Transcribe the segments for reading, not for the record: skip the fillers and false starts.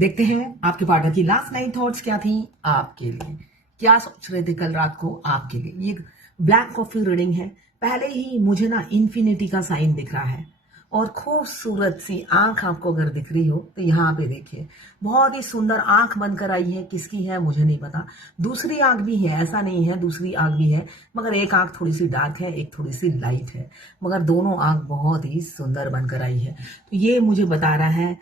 देखते हैं आपके पार्टनर की लास्ट नाइट थॉट्स क्या थी आपके लिए। क्या सोच रहे थे कल रात को आपके लिए। ये ब्लैक कॉफी रीडिंग है। पहले ही मुझे ना इन्फिनिटी का साइन दिख रहा है और खूबसूरत सी आंख आपको अगर दिख रही हो तो यहाँ पे देखिए, बहुत ही सुंदर आंख बनकर आई है। किसकी है मुझे नहीं पता। दूसरी आंख भी है, ऐसा नहीं है, दूसरी आंख भी है, मगर एक आंख थोड़ी सी डार्क है, एक थोड़ी सी लाइट है, मगर दोनों आंख बहुत ही सुंदर बनकर आई है। तो ये मुझे बता रहा है,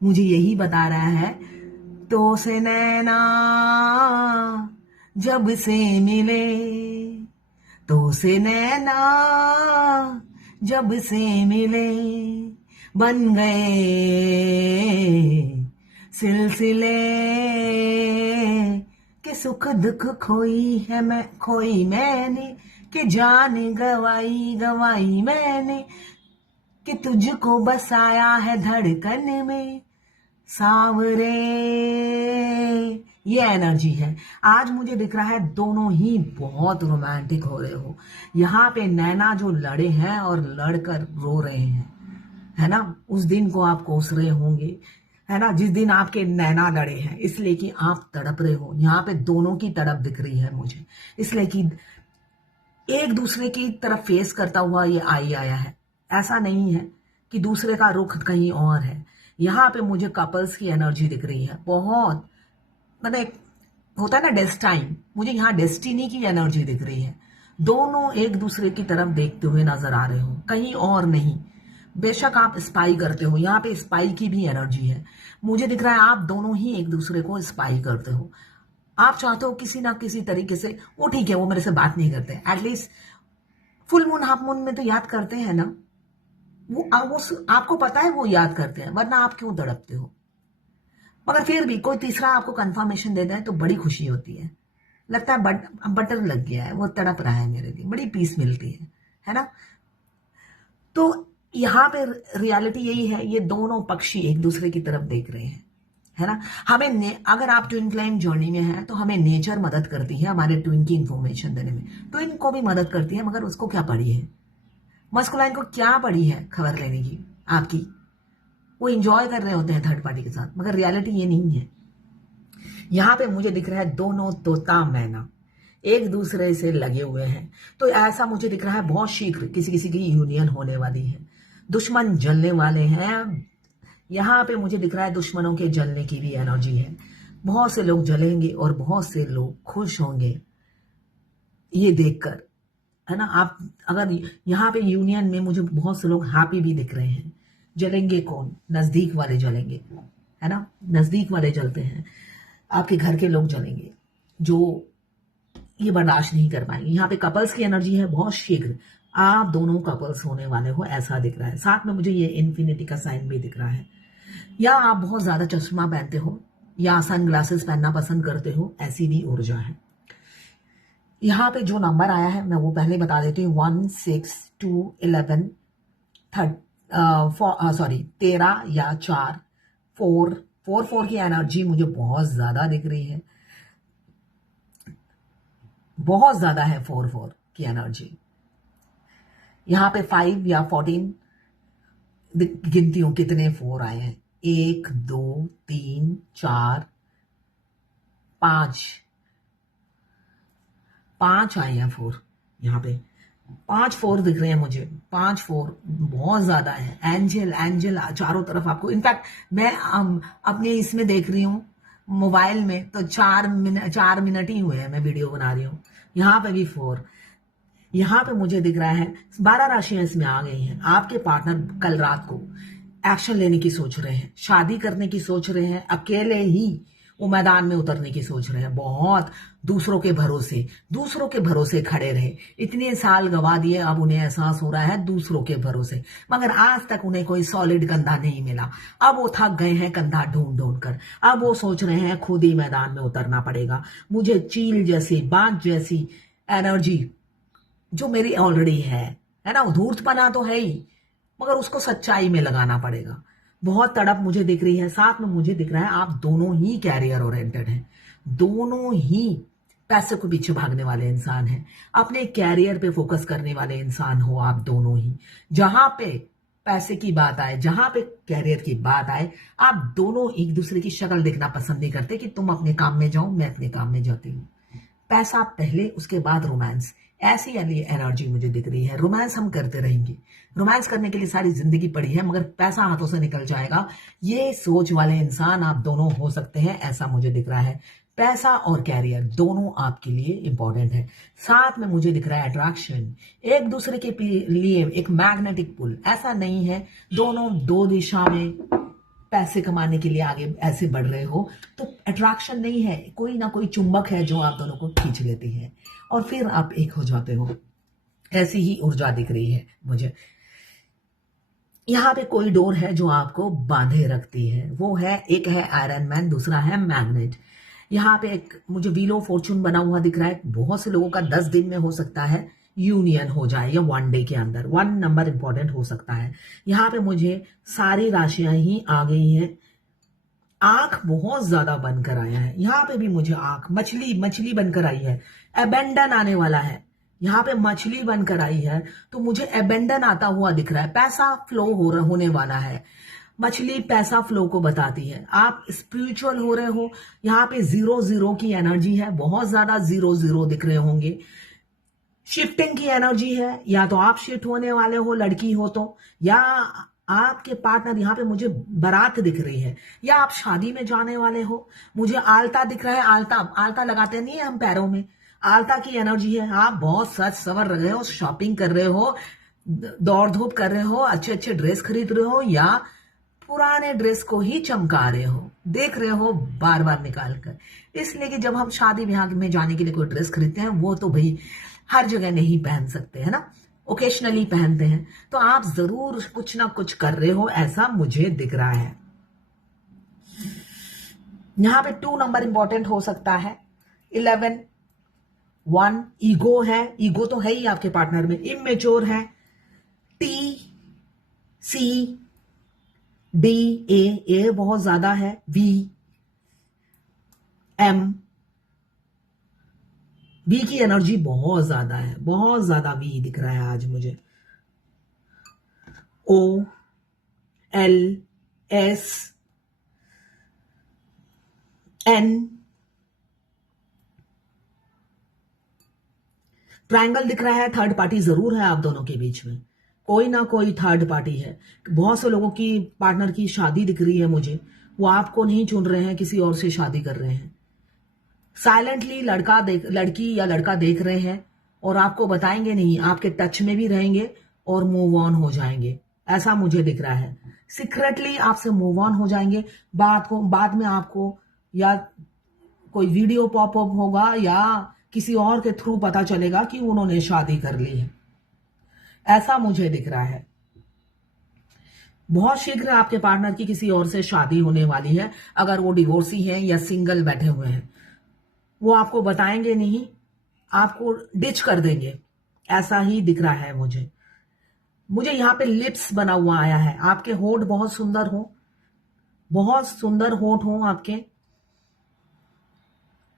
मुझे यही बता रहा है, तो से नैना जब से मिले, तो से नैना जब से मिले, बन गए सिलसिले के सुख दुख खोई मैंने, कि जान गवाई गवाई मैंने, कि तुझको बसाया है धड़कन में सावरे। ये एनर्जी है। आज मुझे दिख रहा है दोनों ही बहुत रोमांटिक हो रहे हो। यहाँ पे नैना जो लड़े हैं और लड़कर रो रहे हैं, है ना, उस दिन को आप कोस रहे होंगे, है ना, जिस दिन आपके नैना लड़े हैं, इसलिए कि आप तड़प रहे हो। यहाँ पे दोनों की तड़प दिख रही है मुझे, इसलिए कि एक दूसरे की तरफ फेस करता हुआ ये आया है। ऐसा नहीं है कि दूसरे का रुख कहीं और है। यहाँ पे मुझे कपल्स की एनर्जी दिख रही है बहुत, मतलब होता है ना डेस्टाइन, मुझे यहाँ डेस्टिनी की एनर्जी दिख रही है। दोनों एक दूसरे की तरफ देखते हुए नजर आ रहे हो, कहीं और नहीं। बेशक आप स्पाई करते हो, यहाँ पे स्पाई की भी एनर्जी है। मुझे दिख रहा है आप दोनों ही एक दूसरे को स्पाई करते हो। आप चाहते हो किसी ना किसी तरीके से, वो ठीक है वो मेरे से बात नहीं करते, at least full moon half moon में तो याद करते हैं ना। वो आपको पता है वो याद करते हैं, वरना आप क्यों तड़पते हो। मगर फिर भी कोई तीसरा आपको कंफर्मेशन दे दे तो बड़ी खुशी होती है। लगता है बटर लग गया है, वो तड़प रहा है मेरे लिए, बड़ी पीस मिलती है ना। तो यहाँ पे रियलिटी यही है, ये दोनों पक्षी एक दूसरे की तरफ देख रहे हैं, है ना। अगर आप ट्विन फ्लेम जर्नी में हैं तो हमें नेचर मदद करती है हमारे ट्विन की इंफॉर्मेशन देने में। ट्विन को भी मदद करती है, मगर उसको क्या पड़ी है, मस्कुलाइन को क्या पड़ी है खबर लेने की आपकी। वो इंजॉय कर रहे होते हैं थर्ड पार्टी के साथ, मगर रियलिटी ये नहीं है। यहाँ पे मुझे दिख रहा है दोनों तोता मैना एक दूसरे से लगे हुए हैं। तो ऐसा मुझे दिख रहा है बहुत शीघ्र किसी किसी की यूनियन होने वाली है। दुश्मन जलने वाले हैं। यहाँ पे मुझे दिख रहा है दुश्मनों के जलने की भी एनर्जी है। बहुत से लोग जलेंगे और बहुत से लोग खुश होंगे ये देखकर, है ना। आप अगर यहाँ पे यूनियन में मुझे बहुत से लोग हैप्पी भी दिख रहे हैं। जलेंगे कौन, नजदीक वाले जलेंगे, है ना, नजदीक वाले जलते हैं। आपके घर के लोग जलेंगे जो ये बर्दाश्त नहीं कर पाएंगे। यहाँ पे कपल्स की एनर्जी है, बहुत शीघ्र आप दोनों कपल्स होने वाले हो ऐसा दिख रहा है। साथ में मुझे ये इन्फिनिटी का साइन भी दिख रहा है। या आप बहुत ज्यादा चश्मा पहनते हो या सन ग्लासेस पहनना पसंद करते हो, ऐसी भी ऊर्जा है। यहाँ पे जो नंबर आया है मैं वो पहले बता देती हूँ, 1 6 2 11 13 या 4 4 की एनर्जी मुझे बहुत ज्यादा दिख रही है, बहुत ज्यादा है 4 की एनर्जी। यहाँ पे 5 या 14 गिनती हूं कितने 4 आए हैं। 1 2 3 4 5 5 आए हैं 4। यहाँ पे 5 4 दिख रहे हैं मुझे, 5 4 बहुत ज्यादा है। एंजल एंजल चारों तरफ आपको, इनफैक्ट मैं अपने इसमें देख रही हूँ मोबाइल में, तो 4 मिनट ही हुए हैं मैं वीडियो बना रही हूँ। यहाँ पे भी 4। यहाँ पे मुझे दिख रहा है 12 राशियां इसमें आ गई हैं। आपके पार्टनर कल रात को एक्शन लेने की सोच रहे हैं, शादी करने की सोच रहे हैं, अकेले ही वो मैदान में उतरने की सोच रहे हैं। बहुत दूसरों के भरोसे खड़े रहे, इतने साल गवा दिए, अब उन्हें एहसास हो रहा है दूसरों के भरोसे, मगर आज तक उन्हें कोई सॉलिड कंधा नहीं मिला। अब वो थक गए हैं कंधा ढूंढ ढूंढ कर। अब वो सोच रहे हैं खुद ही मैदान में उतरना पड़ेगा। मुझे चील जैसी, बाघ जैसी एनर्जी जो मेरी ऑलरेडी है ना, धूर्तपना तो है ही, मगर उसको सच्चाई में लगाना पड़ेगा। बहुत तड़प मुझे दिख रही है। साथ में मुझे दिख रहा है आप दोनों ही कैरियर ओरिएंटेड हैं, दोनों ही पैसे को पीछे भागने वाले इंसान हैं, अपने कैरियर पे फोकस करने वाले इंसान हो आप दोनों ही। जहां पे पैसे की बात आए, जहां पे कैरियर की बात आए, आप दोनों एक दूसरे की शक्ल देखना पसंद नहीं करते कि तुम अपने काम में जाओ, मैं अपने काम में जाती हूँ। पैसा पहले, उसके बाद रोमांस। ऐसी वाली एनर्जी मुझे दिख रही है। रोमांस हम करते रहेंगे, रोमांस करने के लिए सारी जिंदगी पड़ी है, मगर पैसा हाथों से निकल जाएगा, ये सोच वाले इंसान आप दोनों हो सकते हैं, ऐसा मुझे दिख रहा है। पैसा और कैरियर दोनों आपके लिए इंपॉर्टेंट है। साथ में मुझे दिख रहा है अट्रैक्शन, एक दूसरे के लिए एक मैग्नेटिक पुल। ऐसा नहीं है दोनों दो दिशा में पैसे कमाने के लिए आगे ऐसे बढ़ रहे हो, तो अट्रैक्शन नहीं है, कोई ना कोई चुंबक है जो आप दोनों को खींच लेती है और फिर आप एक हो जाते हो। ऐसी ही ऊर्जा दिख रही है मुझे। यहाँ पे कोई डोर है जो आपको बांधे रखती है, वो है, एक है आयरन मैन, दूसरा है मैग्नेट। यहाँ पे एक मुझे व्हील ऑफ फॉर्चून बना हुआ दिख रहा है। बहुत से लोगों का 10 दिन में हो सकता है यूनियन हो जाए, या 1 डे के अंदर 1 नंबर इंपॉर्टेंट हो सकता है। यहाँ पे मुझे सारी राशियां ही आ गई हैं। आंख बहुत ज्यादा बनकर आया है, यहाँ पे भी मुझे आंख मछली मछली बनकर आई है। एबेंडन आने वाला है, यहाँ पे मछली बनकर आई है, तो मुझे एबेंडन आता हुआ दिख रहा है। पैसा फ्लो होने वाला है। मछली पैसा फ्लो को बताती है। आप स्पिरिचुअल हो रहे हो, यहाँ पे 0-0 की एनर्जी है, बहुत ज्यादा 0-0 दिख रहे होंगे। शिफ्टिंग की एनर्जी है, या तो आप शिफ्ट होने वाले हो, लड़की हो तो, या आपके पार्टनर, यहाँ पे मुझे बारात दिख रही है, या आप शादी में जाने वाले हो। मुझे आलता दिख रहा है। आलता आलता लगाते नहीं है हम पैरों में, आलता की एनर्जी है। आप बहुत सच सवर रहे हो, शॉपिंग कर रहे हो, दौड़ धूप कर रहे हो, अच्छे अच्छे ड्रेस खरीद रहे हो, या पुराने ड्रेस को ही चमका रहे हो, देख रहे हो बार बार निकाल कर। इसलिए कि जब हम शादी ब्याह में जाने के लिए कोई ड्रेस खरीदते हैं, वो तो भाई हर जगह नहीं पहन सकते, है ना, ओकेशनली पहनते हैं, तो आप जरूर कुछ ना कुछ कर रहे हो, ऐसा मुझे दिख रहा है। यहां पे 2 नंबर इंपॉर्टेंट हो सकता है, 11, 1। ईगो है, ईगो तो है ही आपके पार्टनर में। इमेच्योर है, TC D A बहुत ज्यादा है, VM वी की एनर्जी बहुत ज्यादा है, बहुत ज्यादा वी दिख रहा है आज मुझे। OLSN ट्रायंगल दिख रहा है। थर्ड पार्टी जरूर है आप दोनों के बीच में, कोई ना कोई थर्ड पार्टी है। बहुत से लोगों की पार्टनर की शादी दिख रही है मुझे, वो आपको नहीं चुन रहे हैं, किसी और से शादी कर रहे हैं। साइलेंटली लड़की या लड़का देख रहे हैं और आपको बताएंगे नहीं, आपके टच में भी रहेंगे और मूव ऑन हो जाएंगे, ऐसा मुझे दिख रहा है। सीक्रेटली आपसे मूव ऑन हो जाएंगे। बाद में आपको या कोई वीडियो पॉपअप होगा या किसी और के थ्रू पता चलेगा कि उन्होंने शादी कर ली है, ऐसा मुझे दिख रहा है। बहुत शीघ्र आपके पार्टनर की किसी और से शादी होने वाली है। अगर वो डिवोर्सी हैं या सिंगल बैठे हुए हैं, वो आपको बताएंगे नहीं, आपको डिच कर देंगे, ऐसा ही दिख रहा है मुझे यहाँ पे लिप्स बना हुआ आया है। आपके होठ बहुत सुंदर हो, बहुत सुंदर होठ हो आपके,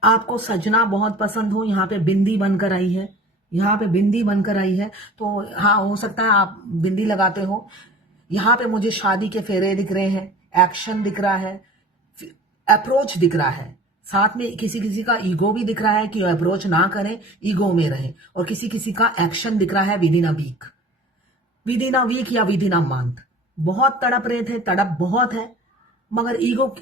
आपको सजना बहुत पसंद हो। यहाँ पे बिंदी बनकर आई है, यहाँ पे बिंदी बनकर आई है, तो हाँ हो सकता है आप बिंदी लगाते हो। यहाँ पे मुझे शादी के फेरे दिख रहे हैं, एक्शन दिख रहा है, अप्रोच दिख रहा है। साथ में किसी किसी का ईगो भी दिख रहा है कि अप्रोच ना करें, ईगो में रहें। और किसी किसी का एक्शन दिख रहा है विद इन अ वीक, या विद इन अ मंथ। बहुत तड़प रहे थे, तड़प बहुत है, मगर ईगो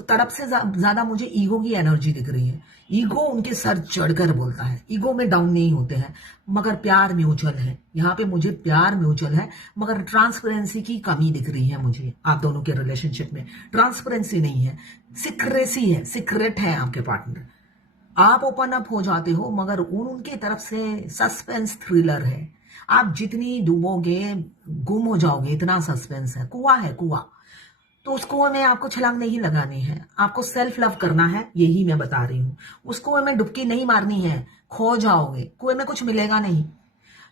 तड़प से ज्यादा मुझे ईगो की एनर्जी दिख रही है। ईगो उनके सर चढ़कर बोलता है, ईगो में डाउन नहीं होते हैं, मगर प्यार म्यूचुअल है। यहाँ पे मुझे प्यार म्यूचुअल है, मगर ट्रांसपेरेंसी की कमी दिख रही है मुझे। आप दोनों के रिलेशनशिप में ट्रांसपेरेंसी नहीं है, सिक्रेसी है, सीक्रेट है आपके पार्टनर। आप ओपन अप हो जाते हो, मगर उनकी तरफ से सस्पेंस थ्रिलर है। आप जितनी डूबोगे गुम हो जाओगे, इतना सस्पेंस है। कुआं है, कुआं, तो उस कुएं में आपको छलांग नहीं लगानी है, आपको सेल्फ लव करना है, यही मैं बता रही हूं। उस कुएं में डुबकी नहीं मारनी है, खो जाओगे, कुएं में कुछ मिलेगा नहीं।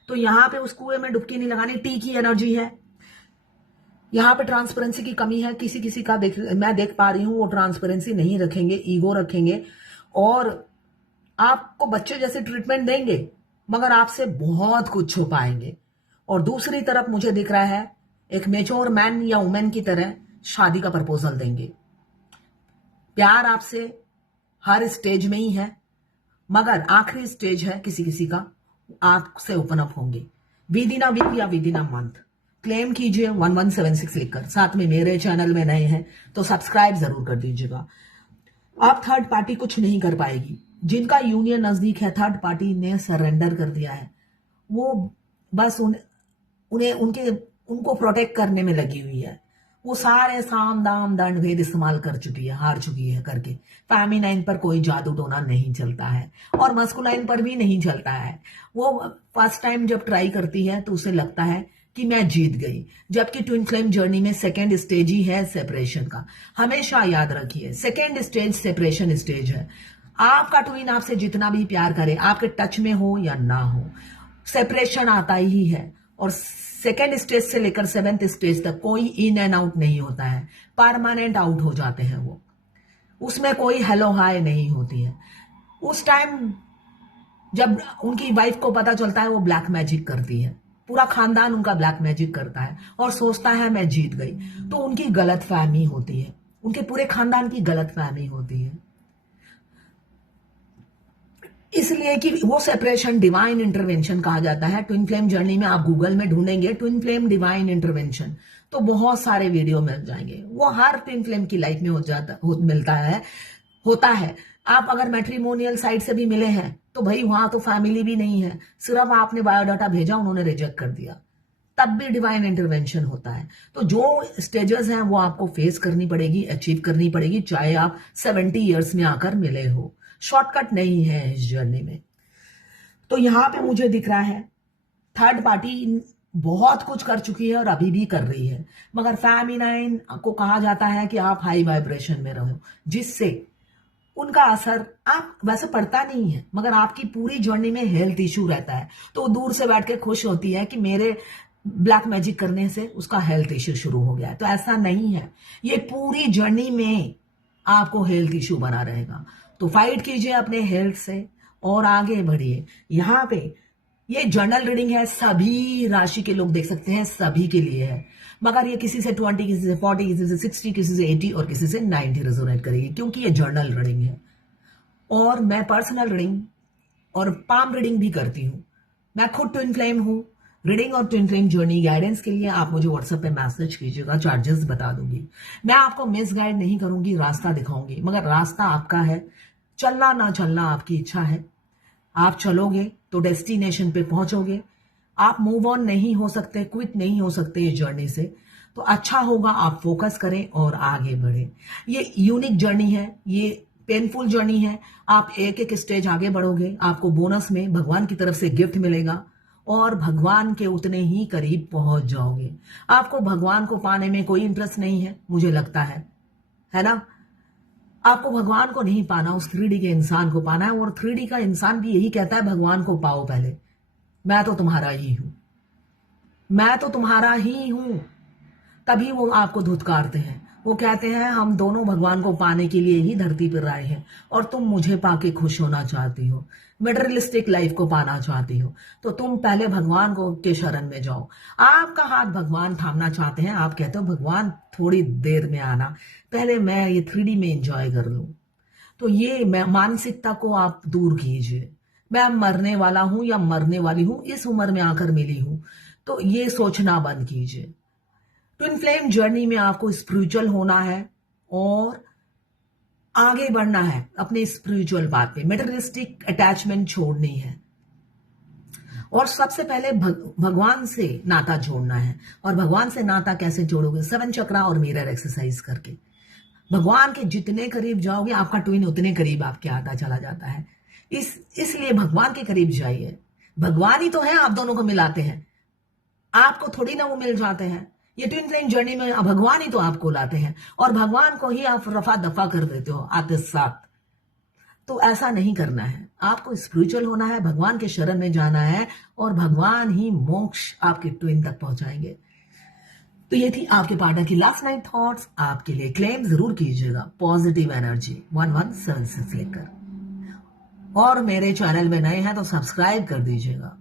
तो यहाँ पे उस कुएं में डुबकी नहीं लगानी। टी की एनर्जी है, यहाँ पे ट्रांसपेरेंसी की कमी है। किसी किसी का मैं देख पा रही हूँ वो ट्रांसपेरेंसी नहीं रखेंगे, ईगो रखेंगे और आपको बच्चे जैसे ट्रीटमेंट देंगे, मगर आपसे बहुत कुछ छुपाएंगे। और दूसरी तरफ मुझे दिख रहा है एक मेच्योर मैन या वुमेन की तरह शादी का प्रपोजल देंगे। प्यार आपसे हर स्टेज में ही है, मगर आखिरी स्टेज है किसी किसी का, आपसे ओपन अप होंगे विद इन अ वीक या with in a month. Claim कीजिए 1176 लिखकर। साथ में मेरे चैनल में नए हैं तो सब्सक्राइब जरूर कर दीजिएगा। अब थर्ड पार्टी कुछ नहीं कर पाएगी। जिनका यूनियन नजदीक है, थर्ड पार्टी ने सरेंडर कर दिया है, वो बस उन्हें उनको प्रोटेक्ट करने में लगी हुई है। वो सारे साम दाम दंड भेद इस्तेमाल कर चुकी है, हार चुकी है करके। फेमिनाइन पर कोई जादू टोना नहीं चलता है और मस्कुलाइन पर भी नहीं चलता है। वो फर्स्ट टाइम जब ट्राई करती है तो उसे लगता है कि मैं जीत गई, जबकि ट्विन फ्लेम जर्नी में सेकेंड स्टेज ही है सेपरेशन का। हमेशा याद रखिए, सेकेंड स्टेज सेपरेशन स्टेज है। आपका ट्विन आपसे जितना भी प्यार करे, आपके टच में हो या ना हो, सेपरेशन आता ही है। और सेकेंड स्टेज से लेकर 7th स्टेज तक कोई इन एंड आउट नहीं होता है, परमानेंट आउट हो जाते हैं वो। उसमें कोई हेलो हाय नहीं होती है। उस टाइम जब उनकी वाइफ को पता चलता है, वो ब्लैक मैजिक करती है। पूरा खानदान उनका ब्लैक मैजिक करता है और सोचता है मैं जीत गई। तो उनकी गलत फहमी होती है, उनके पूरे खानदान की गलत फहमी होती है, इसलिए कि वो सेपरेशन डिवाइन इंटरवेंशन कहा जाता है। ट्विन फ्लेम जर्नी में आप गूगल में ढूंढेंगे ट्विन फ्लेम डिवाइन इंटरवेंशन, तो बहुत सारे वीडियो मिल जाएंगे। वो हर ट्विन फ्लेम की लाइफ में होता है। आप अगर मैट्रिमोनियल साइड से भी मिले हैं तो भाई वहां तो फैमिली भी नहीं है, सिर्फ आपने बायोडाटा भेजा, उन्होंने रिजेक्ट कर दिया, तब भी डिवाइन इंटरवेंशन होता है। तो जो स्टेजेस हैं वो आपको फेस करनी पड़ेगी, अचीव करनी पड़ेगी, चाहे आप 70 ईयर्स में आकर मिले हो। शॉर्टकट नहीं है इस जर्नी में। तो यहां पे मुझे दिख रहा है थर्ड पार्टी बहुत कुछ कर चुकी है और अभी भी कर रही है, मगर फेमिनाइन को कहा जाता है कि आप हाई वाइब्रेशन में रहो, जिससे उनका असर आप वैसे पड़ता नहीं है, मगर आपकी पूरी जर्नी में हेल्थ इश्यू रहता है। तो दूर से बैठ के खुश होती है कि मेरे ब्लैक मैजिक करने से उसका हेल्थ इश्यू शुरू हो गया है। तो ऐसा नहीं है, ये पूरी जर्नी में आपको हेल्थ इश्यू बना रहेगा। तो फाइट कीजिए अपने हेल्थ से और आगे बढ़िए। यहाँ पे ये जर्नल रीडिंग है, सभी राशि के लोग देख सकते हैं, सभी के लिए है, मगर ये किसी से 20, किसी से 40, किसी से 60, किसी से 80 और किसी से 90 रेजोनेट करेगी, क्योंकि ये जर्नल रीडिंग है। और मैं पर्सनल रीडिंग और पाम रीडिंग भी करती हूँ। मैं खुद ट्विन फ्लेम हूँ। रीडिंग और ट्विन फ्लेम जर्नी गाइडेंस के लिए आप मुझे व्हाट्सएप पे मैसेज कीजिएगा, चार्जेस बता दूंगी। मैं आपको मिस गाइड नहीं करूंगी, रास्ता दिखाऊंगी, मगर रास्ता आपका है। चलना ना चलना आपकी इच्छा है। आप चलोगे तो डेस्टिनेशन पे पहुंचोगे। आप मूव ऑन नहीं हो सकते, क्विट नहीं हो सकते इस जर्नी से। तो अच्छा होगा आप फोकस करें और आगे बढ़े। ये यूनिक जर्नी है, ये पेनफुल जर्नी है। आप एक एक स्टेज आगे बढ़ोगे, आपको बोनस में भगवान की तरफ से गिफ्ट मिलेगा और भगवान के उतने ही करीब पहुंच जाओगे। आपको भगवान को पाने में कोई इंटरेस्ट नहीं है, मुझे लगता है ना। आपको भगवान को नहीं पाना, उस 3D के इंसान को पाना है। और 3D का इंसान भी यही कहता है, भगवान को पाओ पहले। मैं तो तुम्हारा ही हूं, मैं तो तुम्हारा ही हूं। तभी वो आपको धुतकारते हैं। वो कहते हैं हम दोनों भगवान को पाने के लिए ही धरती पर आए हैं और तुम मुझे पाके खुश होना चाहती हो, मेटेरियलिस्टिक लाइफ को पाना चाहती हो, तो तुम पहले भगवान को के शरण में जाओ। आपका हाथ भगवान थामना चाहते हैं, आप कहते हो भगवान थोड़ी देर में आना, पहले मैं ये 3D में एंजॉय कर लूं। तो ये मानसिकता को आप दूर कीजिए। मैं मरने वाला हूं या मरने वाली हूं, इस उम्र में आकर मिली हूं, तो ये सोचना बंद कीजिए। ट्विन फ्लेम जर्नी में आपको स्पिरिचुअल होना है और आगे बढ़ना है अपने स्पिरिचुअल बात पे। मेटेरियलिस्टिक अटैचमेंट छोड़नी है और सबसे पहले भगवान से नाता जोड़ना है। और भगवान से नाता कैसे जोड़ोगे? 7 चक्रा और मिरर एक्सरसाइज करके। भगवान के जितने करीब जाओगे, आपका ट्विन उतने करीब आपके आता चला जाता है। इसलिए भगवान के करीब जाइए। भगवान ही तो है आप दोनों को मिलाते हैं, आपको थोड़ी ना वो मिल जाते हैं। ये ट्विन फ्लेम जर्नी में भगवान ही तो आपको लाते हैं और भगवान को ही आप रफा दफा कर देते हो आते साथ। तो ऐसा नहीं करना है, आपको स्पिरिचुअल होना है, भगवान के शरण में जाना है और भगवान ही मोक्ष आपके ट्विन तक पहुंचाएंगे। तो ये थी आपके पार्टनर की लास्ट नाइट थॉट्स। आपके लिए क्लेम जरूर कीजिएगा पॉजिटिव एनर्जी 1176 लेकर। और मेरे चैनल में नए हैं तो सब्सक्राइब कर दीजिएगा।